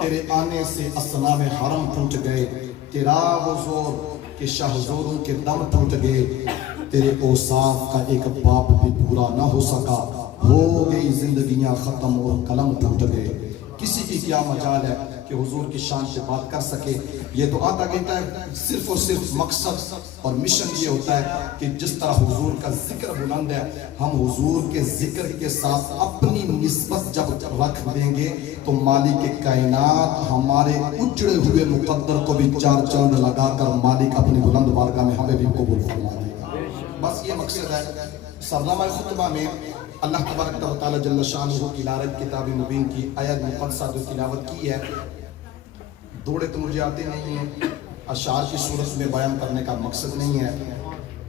تیرے آنے سے اصنام حرم ٹوٹ گئے، تیرا حضور کہ شاہ حضوروں کے دم ٹوٹ گئے، تیرے اوصاف کا ایک باب بھی پورا نہ ہو سکا، ہو گئی زندگیاں ختم اور قلم ٹوٹ گئے۔ کسی کی کیا مجال ہے کہ حضور کی شان سے بات کر سکے؟ یہ تو آتا کہتا ہے صرف اور صرف مقصد اور مشن یہ ہوتا ہے کہ جس طرح حضور کا ذکر بلند ہے، ہم حضور کے ذکر کے ساتھ اپنی نسبت جب رکھ دیں گے تو مالک کائنات ہمارے اجڑے ہوئے مقدر کو بھی چار چاند لگا کر مالک اپنی بلند بارگاہ میں ہمیں بھی قبول فرما دے گا۔ بس یہ مقصد ہے۔ سرنامہ خطبہ میں اللہ تبارک و تعالی جل شانہ کی لارب کتاب مبین کی آیت مقدسہ جو تلاوت کی ہے، دوڑے تو مجھے آتے نہیں ہیں، اشعار کی صورت میں بیان کرنے کا مقصد نہیں ہے۔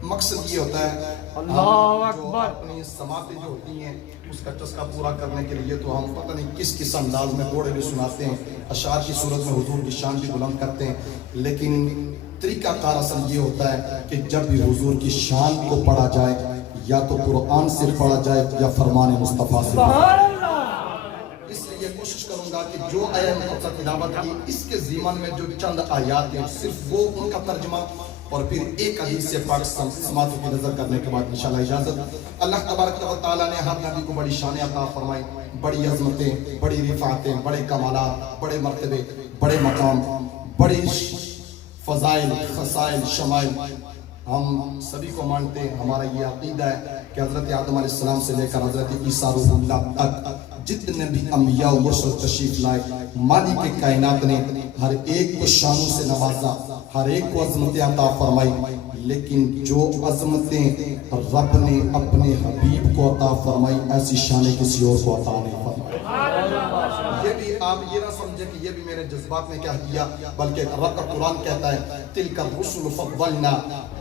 مقصد یہ ہوتا ہے اللہ جو اکبر، اپنی سماعتیں جو ہوتی ہیں اس کا چسکا پورا کرنے کے لیے تو ہم پتہ نہیں کس کس انداز میں دوڑے بھی سناتے ہیں، اشعار کی صورت میں حضور کی شان بھی بلند کرتے ہیں، لیکن طریقہ کار اصل یہ ہوتا ہے کہ جب بھی حضور کی شان کو پڑھا جائے یا تو قرآن سے پڑھا جائے یا فرمان مصطفیٰ سے پڑھا جائے۔ اس لیے کوشش کروں گا کہ جو آیت مقدسہ تلاوت کی اس کے ضمن میں جو چند آیات ہیں صرف وہ ان کا ترجمہ اور پھر ایک حدیث سے پاک سماعت کی نظر کرنے کے بعد انشاءاللہ اجازت۔ اللہ تبارک و تعالیٰ نے ہر نبی کو بڑی شان عطا فرمائی، بڑی عظمتیں، بڑی رفعتیں، بڑے کمالات، بڑے مرتبے، بڑے مقام، بڑی فضائل، خصائل، شمائل ہم سبھی کو مانتے ہیں۔ ہمارا یہ عقیدہ ہے کہ حضرت آدم علیہ السلام سے لے کر حضرت عیسیٰ روح اللہ تک جتنے بھی انبیاء و رسل تشریف لائے، مالک کائنات نے ہر ایک کو شانوں سے نوازا، ہر ایک کو عظمتیں عطا فرمائی، لیکن جو عظمتیں رب نے اپنے حبیب کو عطا فرمائی ایسی شانیں کسی اور کو عطا نہیں فرمائی۔ یہ بھی آپ یہ نہ سمجھے کہ یہ بھی میرے جذبات میں کیا کیا، بلکہ رب کا قرآن کہتا ہے تلک الرسل فضلنا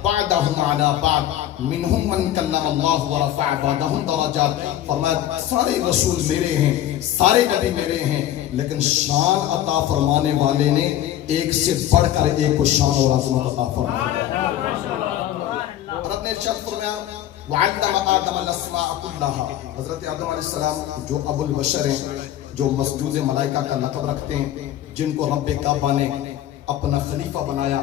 بعدهم على بعد منهم من کلم اللہ ورفع بعدهم درجات۔ فرمایا سارے رسول میرے ہیں، سارے نبی میرے ہیں، لیکن شان عطا فرمانے والے نے ایک سے بڑھ کر ایک کو شان اور عظمت عطا فرمائی۔ رب نے ارشاد فرمایا وعلم آدم الاسماء كلها۔ حضرت آدم علیہ السلام جو ابو البشر ہیں، جو مسجود ملائکہ کا لقب رکھتے ہیں، جن کو رب کعبہ نے اپنا خلیفہ بنایا،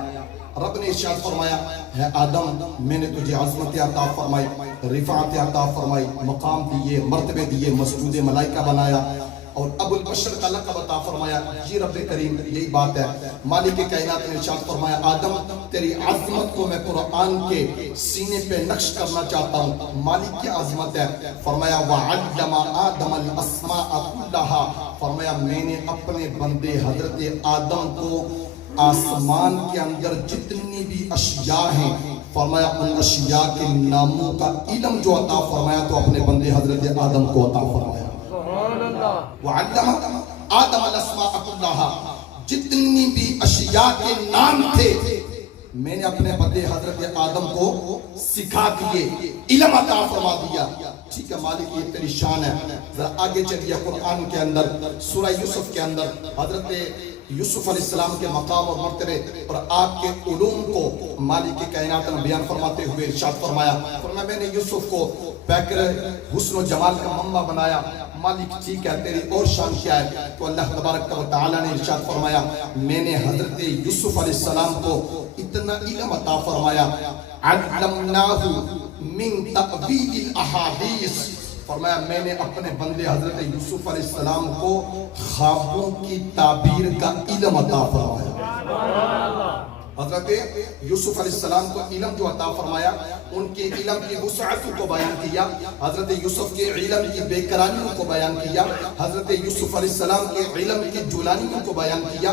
رب نے ارشاد فرمایا ہے آدم میں نے تجھے عظمت عطا فرمائی، رفعت عطا فرمائی، مقام دیے، مرتبے دیے، مسجود ملائکہ بنایا اور ابو البشر کا لقب عطا فرمایا۔ یہ رب کریم یہی بات ہے۔ مالک کائنات نے ارشاد فرمایا آدم تیری عظمت کو میں قرآن کے سینے پہ نقش کرنا چاہتا ہوں۔ مالک کی عظمت ہے۔ فرمایا وعلم آدم الاسماء كلها۔ فرمایا میں نے اپنے بندے حضرت آدم کو آسمان کے اندر جتنی بھی اشیاء ہیں، فرمایا ان اشیاء کے ناموں کا علم جو عطا فرمایا تو اپنے بندے حضرت آدم کو عطا فرمایا۔ وعلم آدم الاسماء كلها، جتنی بھی اشیاء کے نام تھے میں نے اپنے بندے حضرت آدم کو سکھا دیے، علم عطا فرما دیا۔ ٹھیک ہے مالک یہ تیری شان ہے۔ ذرا آگے چلیے قرآن کے اندر سورہ یوسف کے اندر حضرت یوسف علیہ السلام کے مقام اور مرتبے اور آپ کے علوم کو مالک کائنات نے بیان فرماتے ہوئے ارشاد فرمایا، فرمایا میں نے یوسف کو پیکر حسن و جمال کا منبع بنایا۔ مالک ٹھیک ہے تیری اور شان کیا ہے؟ تو اللہ تبارک و تعالی نے ارشاد فرمایا میں نے حضرت یوسف علیہ السلام کو اتنا علم عطا فرمایا، علمناہ من تأویل الاحادیث۔ فرمایا میں نے اپنے بندے حضرت یوسف علیہ السلام کو خوابوں کی تعبیر کا علم عطا فرمایا۔ حضرت یوسف علیہ السلام کو علم جو عطا فرمایا ان کے علم کی وسعت کو بیان کیا، حضرت یوسف کے علم کی بے قراریوں کو بیان کیا، حضرت یوسف علیہ السلام کے علم کی جولانیوں کو بیان کیا،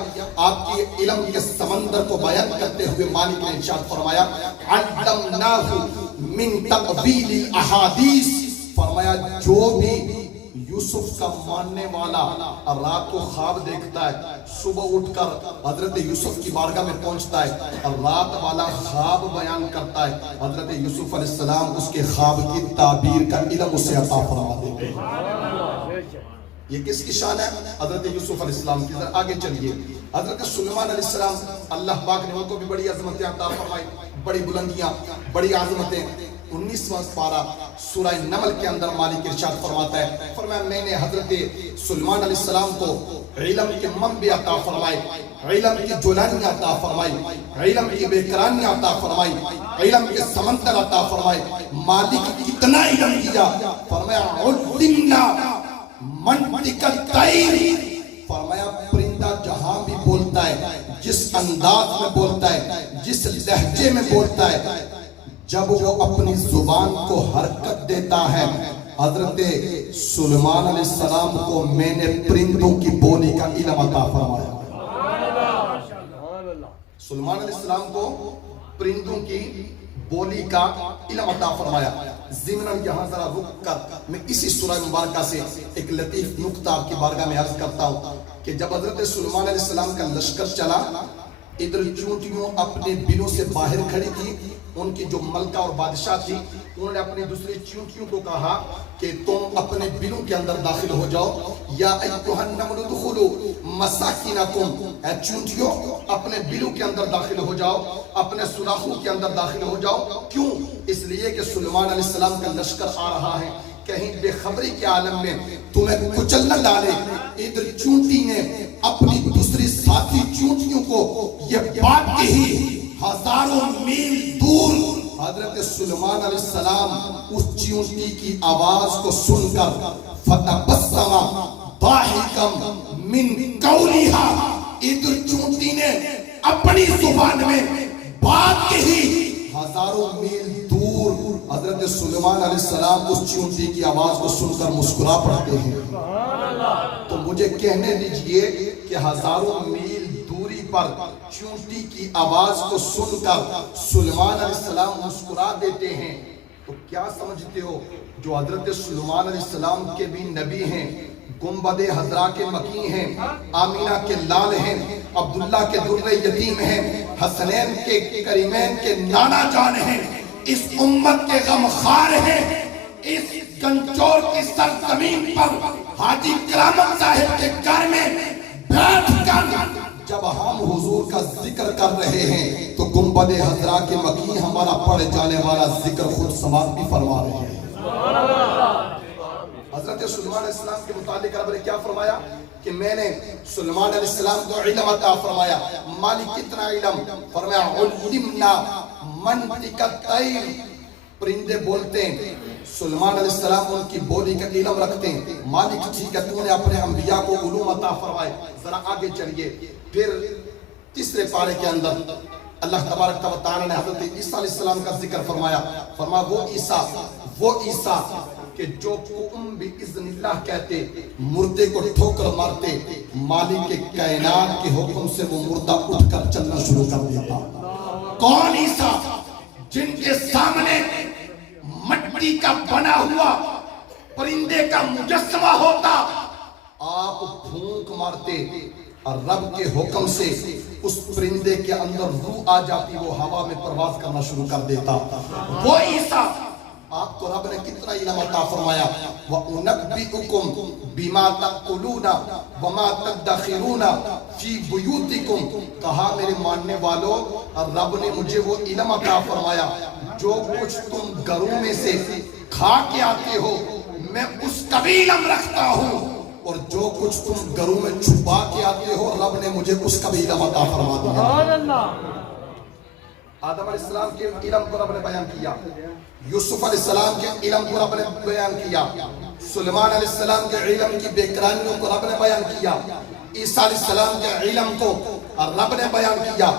آپ کے علم کے سمندر کو بیان کرتے ہوئے مالک نے ارشاد فرمایا علمناہ من تأویل الاحادیث۔ فرمایا جو بھی یوسف کا ماننے والا رات کو خواب دیکھتا ہے، صبح اٹھ کر حضرت یوسف کی بارگاہ میں پہنچتا ہے، رات والا خواب بیان کرتا ہے، حضرت یوسف علیہ السلام اس کے خواب کی تعبیر کا علم اسے عطا فرما دیتے ہیں۔ یہ کس کی شان ہے؟ حضرت یوسف علیہ السلام کی۔ ذرا آگے چلیے حضرت سلیمان علیہ السلام، اللہ پاک نے ان کو بھی بڑی عظمتیں عطا فرمائی، بڑی بلندیاں، بڑی عظمتیں۔ 19واں پارہ سورہ نمل کے اندر مالک ارشاد فرماتا ہے، فرمایا میں نے حضرت سلیمان علیہ السلام کو علم کے منبع عطا فرمائے، علم کی جولانی عطا فرمائی، علم کی بےکرانی عطا فرمائی، علم کے سمندر عطا فرمائے۔ مالک کتنا علم دیا، فرمایا علمنا منطق الطیر، فرمایا پرندہ جہاں بھی بولتا ہے، جس انداز میں بولتا ہے، جس لہجے میں بولتا ہے، جب وہ اپنی زبان کو حرکت دیتا ہے، حضرت سلیمان علیہ السلام کو میں نے پرندوں کی بولی کا علم عطا فرمایا۔ سلیمان علیہ السلام کو پرندوں کی بولی کا علم عطا فرمایا۔ ضمناً یہاں ذرا رک کر میں اسی سورہ مبارکہ سے ایک لطیف نقطہ آپ کی بارگاہ میں عرض کرتا ہوں کہ جب حضرت سلیمان علیہ السلام کا لشکر چلا، ادھر چونٹیوں اپنے بلوں سے باہر کھڑی تھی، ان کی جو ملکہ اور بادشاہ تھی، انہوں نے اپنی دوسری چونٹیوں کو کہا کہ تم اپنے بلوں کے اندر داخل ہو جاؤ، یا ایھا النمل ادخلوا مساکنکم، اے چونٹیوں اپنے بلوں کے اندر داخل ہو جاؤ، اپنے سوراخوں کے اندر داخل ہو جاؤ۔ کیوں؟ اس لیے کہ سلیمان علیہ السلام کا لشکر آ رہا ہے، کہیں بے خبری کے عالم میں تمہیں کچل نہ ڈالے۔ ادھر چونٹی نے اپنی دوسری ساتھی چونٹیوں کو یہ بات کہی، ہزاروں میل دور حضرت سلیمان علیہ السلام اس چونٹی کی آواز کو سن کر فتبسم ضاحکا من قولھا، ادھر چونٹی نے اپنی زبان میں بات کہی، ہزاروں میل دور حضرت سلیمان علیہ السلام اس چونٹی کی آواز کو سن کر مسکرا پڑتے ہیں۔ تو مجھے کہنے دیجئے کہ ہزاروں میل دوری پر چونٹی کی آواز کو سن کر سلیمان علیہ السلام مسکرا دیتے ہیں، تو کیا سمجھتے ہو جو حضرت سلیمان علیہ السلام کے بھی نبی ہیں، گنبد حضرا کے مکی ہیں، آمینہ کے لال ہیں، عبداللہ کے در یتیم ہیں، حسنین کے کریمین کے نانا جان ہیں، اس امت کے غمخوار ہیں، اس گنجور کی سرزمین پر حاجی کرامت صاحب کے گھر میں بیٹھ کر جب ہم حضور کا ذکر کر رہے ہیں تو گنبد حضرا کے مکی ہمارا پڑھ جانے والا ذکر خود سماعت بھی فرما رہے ہیں۔ حضرت سلیمان علیہ السلام کے متعلق رب نے کیا فرمایا کہ میں نے سلیمان علیہ السلام کو علم عطا فرمایا۔ مالک کتنا علم؟ فرمایا علمنا منطق الطیر، پرندے بولتے ہیں، سلیمان علیہ السلام ان کی بولی کا علم رکھتے ہیں۔ مالک ٹھیک ہے، تو نے اپنے انبیاء کو علوم عطا فرمائے۔ ذرا آگے چلیے، پھر تیسرے پارے کے اندر اللہ تبارک و تعالی نے حضرت عیسیٰ علیہ السلام کا ذکر فرمایا۔ فرمایا وہ عیسیٰ کہ جو قوم بِإِذْنِ اللہ کہتے، مردے کو ٹھوکر مارتے، مالک کے کائنات کے حکم سے وہ مردہ اٹھ کر چلنا شروع کر دیتا۔ کون عیسیٰ؟ جن کے سامنے مٹی کا بنا ہوا پرندے کا مجسمہ ہوتا، آپ پھونک مارتے اور رب کے حکم سے اس پرندے کے اندر روح آ جاتی، وہ ہوا میں پرواز کرنا شروع کر دیتا۔ وہ عیسیٰ، آپ کو رب نے کتنا علم عطا فرمایا۔ وَأُنَبِّئُكُمْ بِمَا تَأْكُلُونَ وَمَا تَدَّخِرُونَ فِي بُيُوتِكُمْ، کہا میرے ماننے والوں، رب نے مجھے وہ علم عطا فرمایا جو کچھ تم گھروں میں سے کھا کے آتے ہو میں اس کا بھی علم رکھتا ہوں، اور جو کچھ تم گھروں میں چھپا کے آتے ہو رب نے مجھے اس کا بھی علم عطا فرما دیا۔ آدم علیہ السلام کے علم کو رب نے بیان کیا، یوسف علیہ السلام کے علم کو رب نے بیان کیا، سلیمان علیہ السلام کے علم کی بےکرانیوں کو رب نے بیان کیا، عیسیٰ علیہ السلام کے علم کو رب نے بیان کیا۔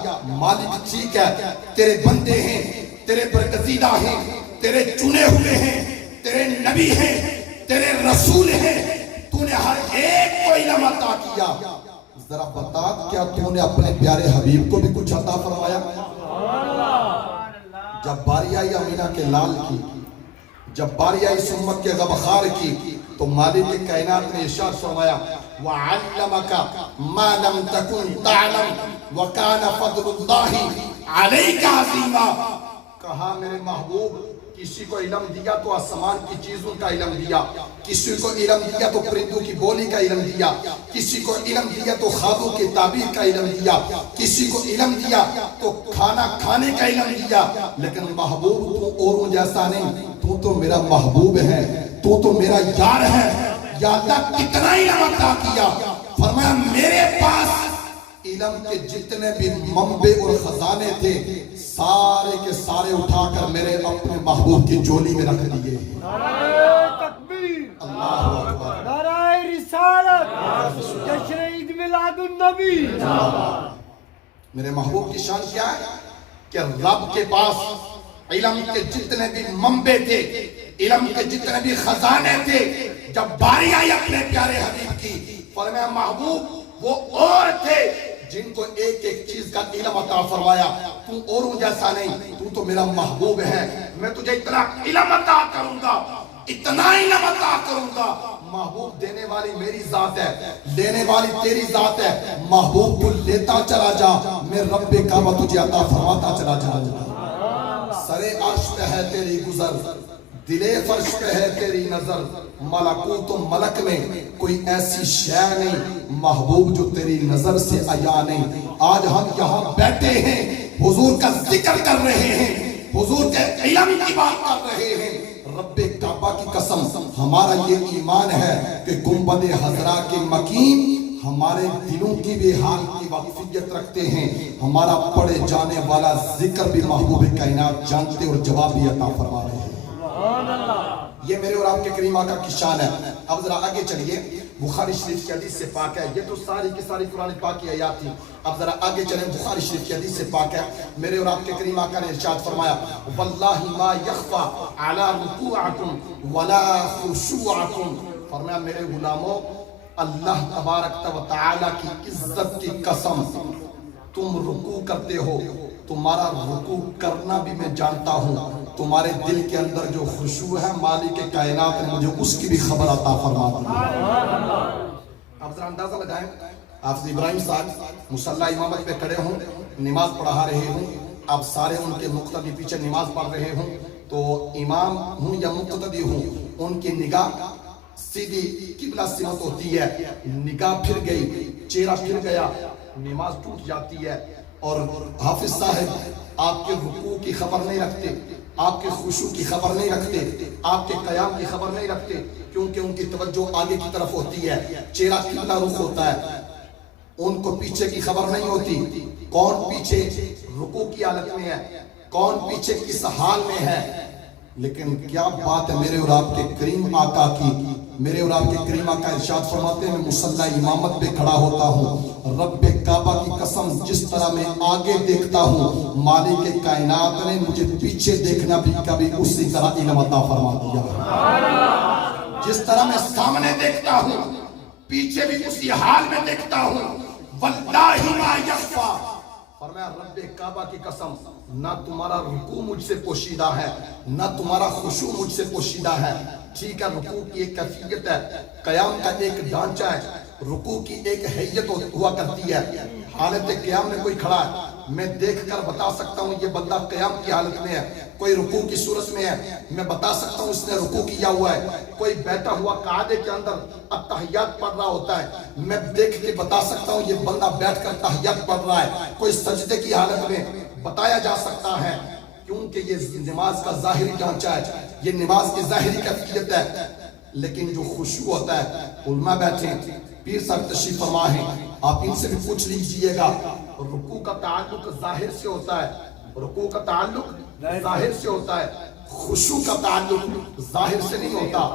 مالک ٹھیک ہے، تیرے بندے ہیں، تیرے برگزیدہ ہیں، تیرے چنے ہوئے ہیں، تیرے نبی ہیں، تیرے رسول ہیں، تو نے ہر ایک کو علم عطا کیا، ذرا بتا کیا تو نے اپنے پیارے حبیب کو بھی کچھ عطا فرمایا؟ جب باری آئی امینہ کے لال کی، جب باری آئی اس امت کے غمخوار کی، تو مالک کائنات نے ارشاد فرمایا وَعَلَّمَكَ مَا لَمْ تَكُنْ تَعْلَمْ وَكَانَ فَضْلُ اللَّهِ عَلَيْكَ عَظِيمًا، کہا میرے محبوب کسی کو علم دیا تو آسمان کی چیزوں کا علم دیا، کسی کو علم دیا تو پرندوں کی بولی کا علم دیا، کسی کو علم دیا تو خوابوں کی تعبیر کا علم دیا، کسی کو علم دیا تو کھانا کھانے کا علم دیا، لیکن محبوب تو اوروں جیسا نہیں، تو میرا محبوب ہے، تو میرا یار ہے۔ یا اللہ کتنا علم عطا کیا، فرمایا میرے پاس علم کے جتنے بھی منبع اور خزانے تھے سارے کے سارے اٹھا کر میرے اپنے محبوب کی جولی میں رکھ دیے. نعرہ تکبیر، اللہ اکبر. نعرہ رسالت، جشن عید میلاد النبی. میرے محبوب کی شان کیا ہے کہ رب کے پاس علم کے جتنے بھی منبع تھے، علم کے جتنے بھی خزانے تھے، جب باری آئی اپنے پیارے حبیب کی، فرمایا محبوب وہ اور تھے جن کو ایک ایک چیز کا علم عطا فرمایا. تو اوروں جیسا نہیں، تو تو میرا محبوب ہے، میں تجھے اتنا علم عطا کروں گا، اتنا علم عطا کروں گا. محبوب دینے والی میری ذات ہے، لینے والی تیری ذات ہے. محبوب تو لیتا چلا جا، میں رب کعبہ تجھے عطا فرماتا چلا جا. سرے عرش پہ ہے تیری گزر، دلے فرش پہ ہے تیری نظر، ملکوت و ملک میں کوئی ایسی شے نہیں محبوب جو تیری نظر سے عیا نہیں. آج ہم یہاں بیٹھے ہیں، حضور کا ذکر کر رہے ہیں، حضور کے علم کی بات کر رہے ہیں. رب کعبہ کی قسم ہمارا یہ ایمان ہے کہ گنبد حضرا کے مکین ہمارے دلوں کی بھی حال کی واقفیت رکھتے ہیں. ہمارا پڑھے جانے والا ذکر بھی محبوب کائنات جانتے اور جواب بھی عطا فرما رہے ہیں. یہ میرے اور آپ کے کریم آقا کی شان ہے. اب ذرا آگے چلیے، بخاری شریف کی حدیث سے پاک ہے. یہ تو ساری کی ساری قرآن پاک کی آیات تھی. اب ذرا آگے چلیں، بخاری شریف کی حدیث سے پاک ہے. میرے اور آپ کے کریم آقا نے ارشاد فرمایا واللہ ما یخفى علی رکوعکم ولا خشوعکم. فرمایا میرے غلاموں، اللہ تبارک و تعالی کی عزت کی قسم، تم رکوع کرتے ہو، تمہارا رکوع کرنا بھی میں جانتا ہوں. تمہارے دل کے اندر جو خشوع ہے مالک کائنات نے مجھے اس کی بھی خبر عطا فرما دی. آپ ذرا اندازہ لگائیں، حافظ ابراہیم صاحب مصلی امامت پہ کھڑے ہوں، نماز پڑھا رہے ہوں، آپ سارے ان کے مقتدی پیچھے نماز پڑھ رہے ہوں، تو امام ہوں یا مقتدی ہوں، ان کی نگاہ سیدھی قبلہ سمت ہوتی ہے. نگاہ پھر گئی، چہرہ پھر گیا، نماز ٹوٹ جاتی ہے. اور حافظ صاحب آپ کے رکوع کی خبر نہیں رکھتے، آپ کے خشوع کی خبر نہیں رکھتے، آپ کے قیام کی خبر نہیں رکھتے، کیونکہ ان کی توجہ آگے کی طرف ہوتی ہے، چہرہ قبلہ رخ ہوتا ہے. ان کو پیچھے کی خبر نہیں ہوتی، کون پیچھے رکوع کی حالت میں ہے، کون پیچھے کس حال میں ہے. لیکن کیا بات ہے میرے اور آپ کے کریم آقا کی. میرے اور آپ کے کریم آقا ارشاد فرماتے ہیں میں مصلی امامت پہ کھڑا ہوتا ہوں، رب کعبہ کی قسم جس طرح میں آگے دیکھتا ہوں مالک کائنات نے مجھے پیچھے دیکھنا بھی کبھی اسی طرح علم عطا فرما دیا. جس طرح میں سامنے دیکھتا ہوں پیچھے بھی اسی حال میں دیکھتا ہوں. واللہ ما یخفى، فرمایا رب کعبہ کی قسم نہ تمہارا رکوع مجھ سے پوشیدہ ہے، نہ تمہارا خشوع مجھ سے پوشیدہ ہے. ٹھیک ہے، رکوع کی ایک کیفیت ہے، قیام کا ایک ڈھانچہ ہے، رکوع کی ایک حیت ہوا کرتی ہے. حالت قیام میں کوئی کھڑا ہے، میں دیکھ کر بتا سکتا ہوں یہ بندہ قیام کی حالت میں ہے. کوئی رکوع کی صورت میں ہے، میں بتا سکتا ہوں اس نے رکوع کیا ہوا ہے. کوئی بیٹھا ہوا قعدے کے اندر التحیات پڑھ رہا ہوتا ہے، میں دیکھ کے بتا سکتا ہوں یہ بندہ بیٹھ کر تحیات پڑھ رہا ہے. کوئی سجدے کی حالت میں بتایا جا سکتا ہے، کیونکہ یہ نماز کا ظاہری ڈھانچہ ہے، یہ نماز کی ظاہری کیفیت ہے. لیکن جو خشوع ہوتا ہے، علماء بیٹھے ہیں، پیر صاحب تشریف فرما ہیں، آپ ان سے بھی پوچھ لیجئے گا. رکوع کا تعلق ظاہر سے ہوتا ہے، رکوع کا تعلق ظاہر سے ہوتا ہے، خشوع کا تعلق ظاہر سے نہیں ہوتا،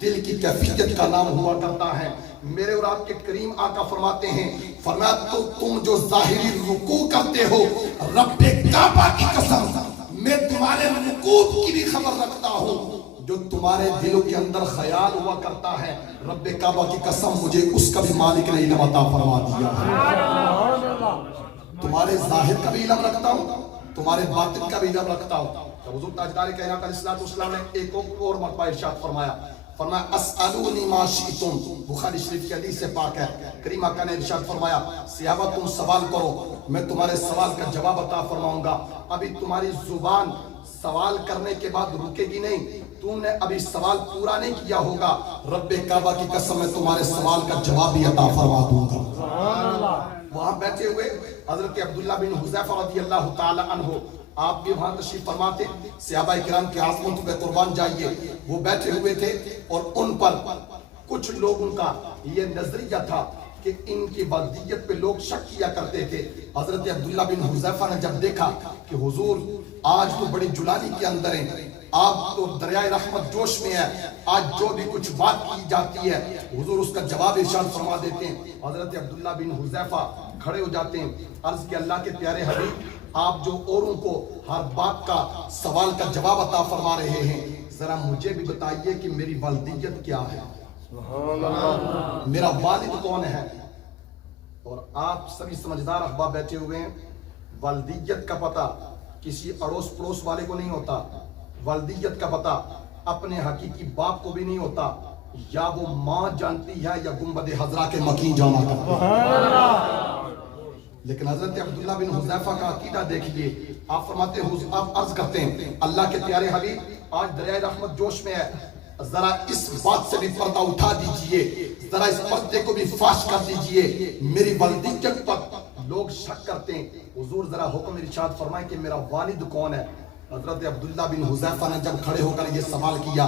دل کی کیفیت کا نام ہوا کرتا ہے. میرے اور آپ کے کریم آقا فرماتے ہیں، فرمایا تو تم جو ظاہری رکوع کرتے ہو رب کعبہ کی قسم میں تمہارے رکوع کی بھی خبر رکھتا ہوں. جو تمہارے دلوں کے اندر خیال ہوا کرتا ہے رب کعبہ کی قسم مجھے اس کا بھی مالک نے علم عطا فرما دیا. تمہارے ظاہر کا بھی علم رکھتا ہوں، تمہارے باطن کا بھی علم رکھتا ہوں. حضور تاجدار کائنات علیہ السلام نے ایک اور مرتبہ ارشاد فرمایا، فرمایا اسألونی ما شئتم. بخاری شریف کی حدیث سے پاک ہے. کریم آقا نے ارشاد فرمایا صحابہ تم سوال کرو، میں تمہارے سوال کا جواب عطا فرماؤں گا. ابھی تمہاری زبان سوال کرنے کے بعد رکے گی نہیں، تم نے ابھی سوال پورا نہیں کیا ہوگا، رب کعبہ کی قسم میں تمہارے سوال کا جواب بھی عطا فرما دوں گا. وہاں بیٹھے ہوئے حضرت عبداللہ بن حذیفہ رضی اللہ تعالی عنہ، آپ بھی وہاں تشریف فرماتے، صحابہ کرام کی عظمت پہ قربان جائیے. وہ بیٹھے ہوئے تھے اور ان پر کچھ لوگوں کا یہ نظریہ تھا کہ ان کی والدیت پہ لوگ شک کیا کرتے تھے. حضرت عبداللہ بن حذیفہ نے جب دیکھا کہ حضور آج تو بڑی جلانی کے اندر ہیں, آپ تو دریائے رحمت جوش میں ہے, آج جو بھی کچھ بات کی جاتی ہے حضور اس کا جواب ارشاد فرما دیتے ہیں. حضرت عبداللہ بن حذیفہ کھڑے ہو جاتے ہیں, عرض کہ اللہ کے پیارے حبیب, آپ جو اوروں کو ہر بات کا سوال کا جواب عطا فرما رہے ہیں, ذرا مجھے بھی بتائیے کہ میری والدیت کیا ہے, میرا والد کون ہے. اور آپ سبھی سمجھدار احباب بیٹھے ہوئے ہیں, والدیت کا پتہ کسی اڑوس پڑوس والے کو نہیں ہوتا, والدیت کا پتہ اپنے حقیقی باپ کو بھی نہیں ہوتا, یا وہ ماں جانتی ہے یا گنبد حضرا کے مکین جانا کرتا. لیکن حضرت عبداللہ بن حذیفہ کا عقیدہ دیکھیے, آپ فرماتے ہیں, آپ عرض کرتے ہیں اللہ کے پیارے حبیب آج دریائے رحمت جوش میں ہے, ذرا اس بات سے بھی پردہ اٹھا دیجئے, ذرا اس پردے کو بھی فاش کر دیجئے, میری والدیت پر لوگ شک کرتے ہیں. حضور ذرا حکم ارشاد فرمائیں کہ میرا والد کون ہے. حضرت عبداللہ بن حذیفہ نے جب کھڑے ہو کر یہ سوال کیا,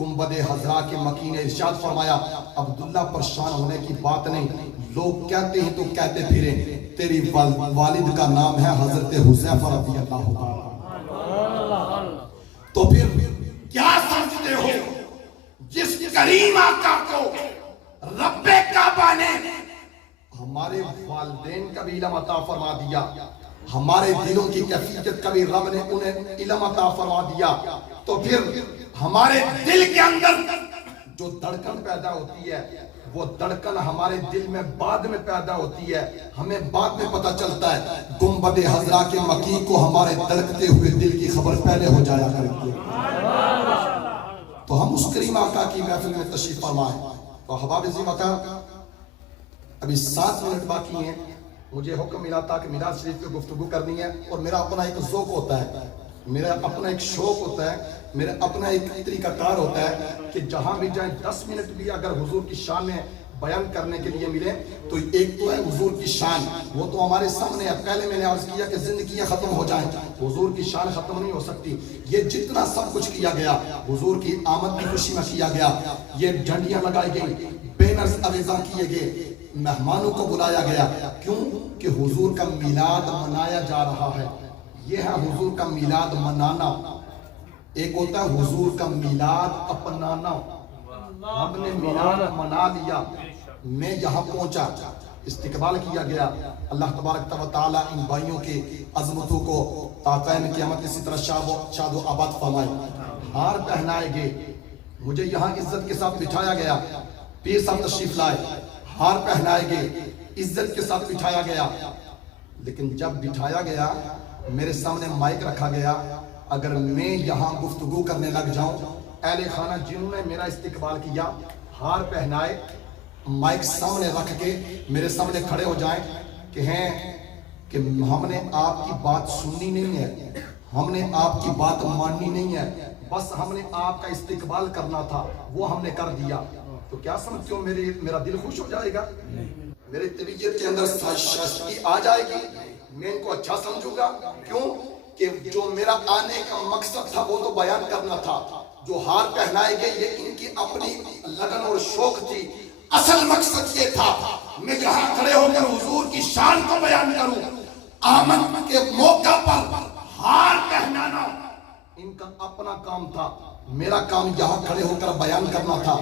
گنبد حضرا کے مکین نے ارشاد فرمایا, عبداللہ پریشان ہونے کی بات نہیں, لوگ کہتے ہیں تو کہتے پھریں, تیری والد کا نام ہے حضرت حذیفہ رضی اللہ عنہ. تو پھر کیا سمجھتے ہو, جس کریم آقا کو رب کعبہ نے ہمارے والدین کا بھی علم عطا فرما دیا, ہمارے دلوں کی کیفیت کا بھی رب نے انہیں علم عطا فرما دیا, تو پھر ہمارے دل کے اندر جو دھڑکن پیدا ہوتی ہے, وہ دھڑکن ہمارے دل میں بعد میں پیدا ہوتی ہے, ہمیں بعد میں پتہ چلتا ہے. گنبد حضرا کے مکی کو ہمارے دھڑکتے ہوئے دل کی خبر پہلے ہو جایا کرتی ہے. تو ہم اس کریم آقا کی محفل میں تشریف فرما ہے. تو احباب عزیز وقار, ابھی 7 منٹ باقی ہیں, مجھے حکم ملا تھا کہ میراث شریف پہ گفتگو کرنی ہے, اور میرا اپنا ایک ذوق ہوتا ہے, میرا اپنا ایک شوق ہوتا ہے, میرا اپنا ایک طریقہ کار ہوتا ہے کہ جہاں بھی جائیں 10 منٹ بھی اگر حضور کی شان میں بیان کرنے کے لیے ملے تو ایک تو ہے حضور کی شان, وہ تو ہمارے سامنے ہے. پہلے میں نے عرض کیا کہ زندگیاں ختم ہو جائیں, حضور کی شان ختم نہیں ہو سکتی. یہ جتنا سب کچھ کیا گیا حضور کی آمد کی خوشی میں کیا گیا, یہ جھنڈیاں لگائی گئی, بینرز اویزاں کیے گئے, مہمانوں کو بلایا گیا, کیوں کہ حضور کا میلاد منایا جا رہا ہے. یہ ہے حضور کا میلاد منانا. ایک ہوتا ہے حضور کا میلاد اپنانا. ہم نے میلاد منا لیا, میں یہاں پہنچا, استقبال کیا گیا. اللہ تبارک و تعالی ان بھائیوں کے عظمتوں کو تا قیام قیامت اسی طرح شاد و آباد فرمائے. ہار پہنائے گئے, مجھے یہاں عزت کے ساتھ بٹھایا گیا, پیر صاحب تشریف لائے, ہار پہنائے گئے, عزت کے ساتھ بٹھایا گیا. لیکن جب بٹھایا گیا میرے سامنے مائک رکھا گیا, اگر میں یہاں گفتگو کرنے لگ جاؤں, اہل خانہ جنہوں نے میرا استقبال کیا, ہار پہنائے, مائک سامنے رکھ کے میرے سامنے کھڑے ہو جائیں کہ ہیں کہ ہم نے آپ کی بات سننی نہیں ہے, ہم نے آپ کی بات ماننی نہیں ہے, بس ہم نے آپ کا استقبال کرنا تھا, وہ ہم نے کر دیا, تو کیا سمجھتے ہو میرا دل خوش ہو جائے گا؟ میرے طبیعت کے اندر شائستگی آ جائے گی, میں ان کو اچھا سمجھوں گا. کیوں کہ جو میرا آنے کا مقصد تھا وہ تو بیان کرنا تھا. جو ہار پہنائے گئے یہ ان کی اپنی لگن اور شوق تھی, اصل مقصد یہ تھا میں یہاں کھڑے ہو کر حضور کی شان کو بیان کروں. آمد کے موقع پر ہار پہنانا ان کا اپنا کام تھا, میرا کام یہاں کھڑے ہو کر بیان کرنا تھا.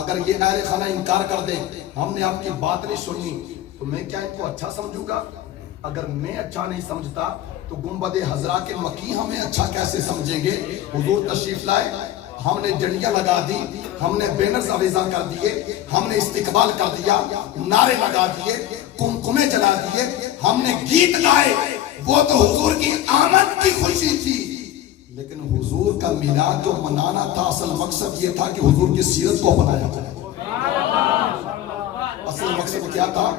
اگر یہ اہل خانہ انکار کر دیں, ہم نے آپ کی بات نہیں سننی, تو میں کیا ان کو اچھا سمجھوں گا؟ اگر میں اچھا نہیں سمجھتا تو گنبد حضرا کے مکی ہمیں اچھا کیسے سمجھیں گے؟ حضور تشریف لائے, ہم نے جھنڈیاں لگا دی, ہم نے بینرز آویزاں کر دیے, ہم نے استقبال کر دیا, نعرے لگا دیے, کمکمے جلا دیے, ہم نے گیت گائے, وہ تو حضور کی آمد کی خوشی تھی. لیکن حضور کا میلاد جو منانا تھا, اصل مقصد یہ تھا کہ حضور کی سیرت کو اپنایا جائے. اصل مقصد کیا تھا؟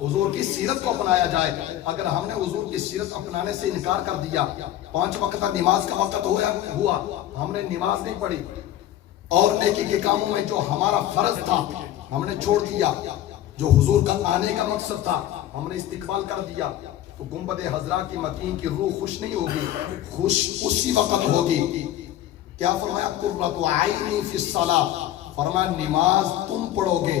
حضور کی سیرت کو اپنایا جائے. اگر ہم نے حضور کی سیرت اپنانے سے انکار کر دیا, 5 وقت نماز کا وقت ہوا, ہم نے نماز نہیں پڑھی, اور نیکی کے کاموں میں جو ہمارا فرض تھا ہم نے چھوڑ دیا, جو حضور کا آنے کا مقصد تھا ہم نے استقبال کر دیا, تو گنبد حضرا کی مکین کی روح خوش نہیں ہوگی, خوش اسی وقت ہوگی. کیا فرمایا؟ قرۃ عینی فی الصلاۃ, فرمایا نماز تم پڑھو گے,